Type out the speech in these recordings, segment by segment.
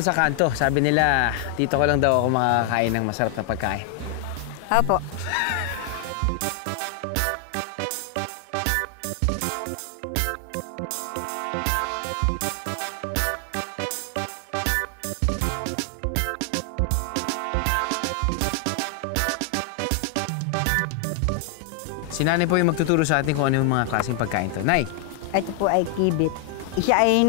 Sa kanto, sabi nila, dito ko lang daw ako makakain ng masarap na pagkain. Opo. Si Nanay po yung magtuturo sa atin kung ano yung mga klaseng pagkain to. Nay! Ito po ay kibit. Siya ay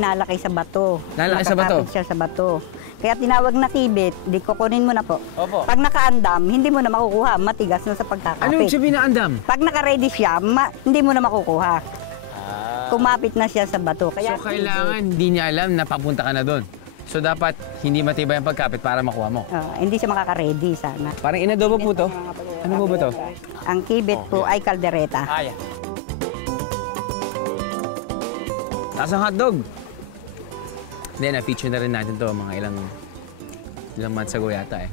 nalaki sa bato. Nalaki sa bato? Nakakapit siya sa bato. Kaya tinawag na kibit, di kukunin mo na po. Opo. Pag nakaandam, hindi mo na makukuha. Matigas na sa pagkakapit. Ano yung sabihin na andam? Pag naka-ready siya, hindi mo na makukuha. Kumapit na siya sa bato. Kaya so kailangan hindi niya alam na papunta ka na doon. So dapat hindi matibay ang pagkapit para makuha mo. Hindi siya makaka-ready sana. Parang inadobo po to. Ano po ba to? Ang kibit po ay kaldereta. Aya. Taas ang hotdog. Then, na-feature na rin natin to mga ilang months ago yata eh.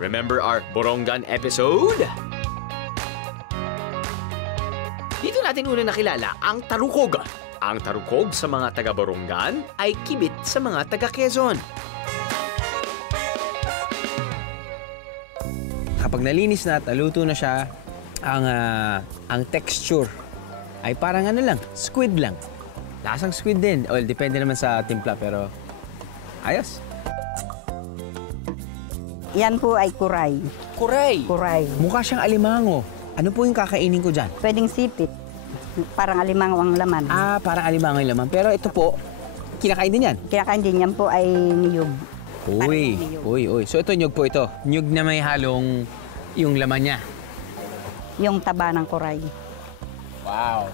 Remember our Borongan episode? Dito natin una nakilala ang tarukog. Ang tarukog sa mga taga-Borongan ay kibit sa mga taga-Quezon. Kapag nalinis na at naluto na siya, ang texture ay parang ano lang, squid lang. Lasang squid din. Well, depende naman sa timpla, pero ayos. Yan po ay kuray. Kuray! Kuray. Mukha siyang alimango. Ano po yung kakainin ko dyan? Pwedeng sipit. Parang alimango ang laman. Parang alimango yung laman. Pero ito po, kinakain din yan. Kinakain din yan po ay niyog. Uy. So ito, nyug po ito. Nyug na may halong yung laman niya. Yung taba ng kuray. Wow.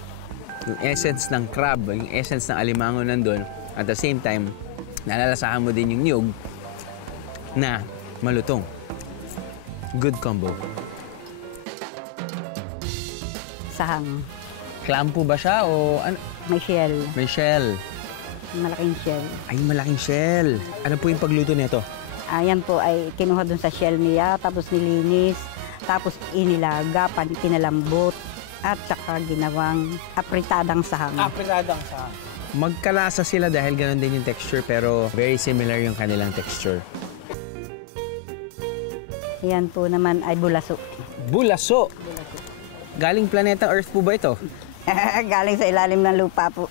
Yung essence ng crab, yung essence ng alimango nandun. At the same time, nalalasahan mo din yung nyug na malutong. Good combo. Sahang. Clam po ba siya o ano? May shell. May shell. Malaking shell. Ay, malaking shell. Ano po yung pagluto nito? Ayan po ay kinuha dun sa shell niya, tapos nilinis, tapos inilaga, kinalambot, at saka ginawang apritadang sahang. Apritadang sahang. Magkalasa sila dahil ganoon din yung texture, pero very similar yung kanilang texture. Yan po naman ay bulaso. Bulaso? Galing planeta Earth po ba ito? Galing sa ilalim ng lupa po.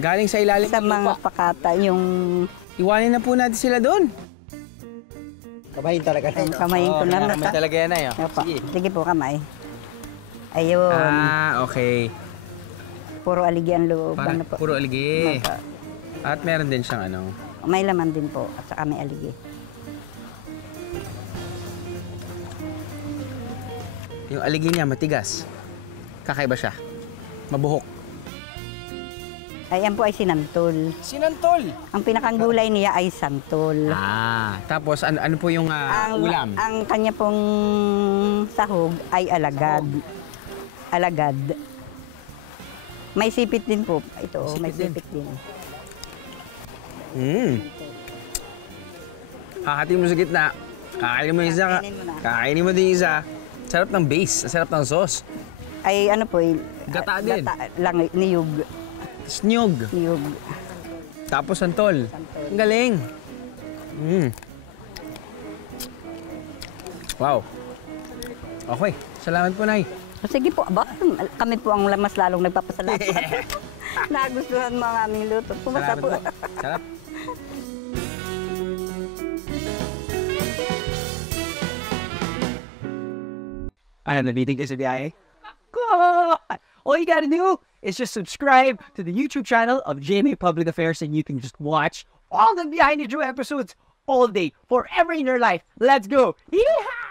Galing sa ilalim sa ng lupa? mga pakata, yung... Iwanin na po natin sila doon. Kamayin talaga na. Kamayin ko na. Kamay talaga yan na yun. Sige po, kamay. Ayun. Okay. Puro aligi ang loob. Puro aligi. At meron din siyang ano? May laman din po, at saka may aligi. Yung aligi niya matigas. Kakaiba siya. Mabuhok. Ayan po ay sinantol. Sinantol? Ang pinakang gulay niya ay santol. Tapos ano po yung ulam? Ang kanya pong sahog ay alagad. Alagad. May sipit din po. Ito, may sipit din. Hahati mo sa gitna. Kakainin mo isa. Kakainin mo din isa. Sarap ng base. Sarap ng sauce. Ay ano po, gata din. Gata lang, niyog. Snyog. Niyog. Tapos santol. Ang galing. Wow. Okay. Salamat po, Nay. Sige po, kami po ang mas lalong nagpapasalamat. Nagustuhan mo ang aming luto. Pumasa po. Sarap. Ano, nabitig ka sa biyahe? God! All you gotta do is just subscribe to the YouTube channel of GMA Public Affairs and you can just watch all the Behind the Drew episodes all day, forever in your life. Let's go! Yeehaw!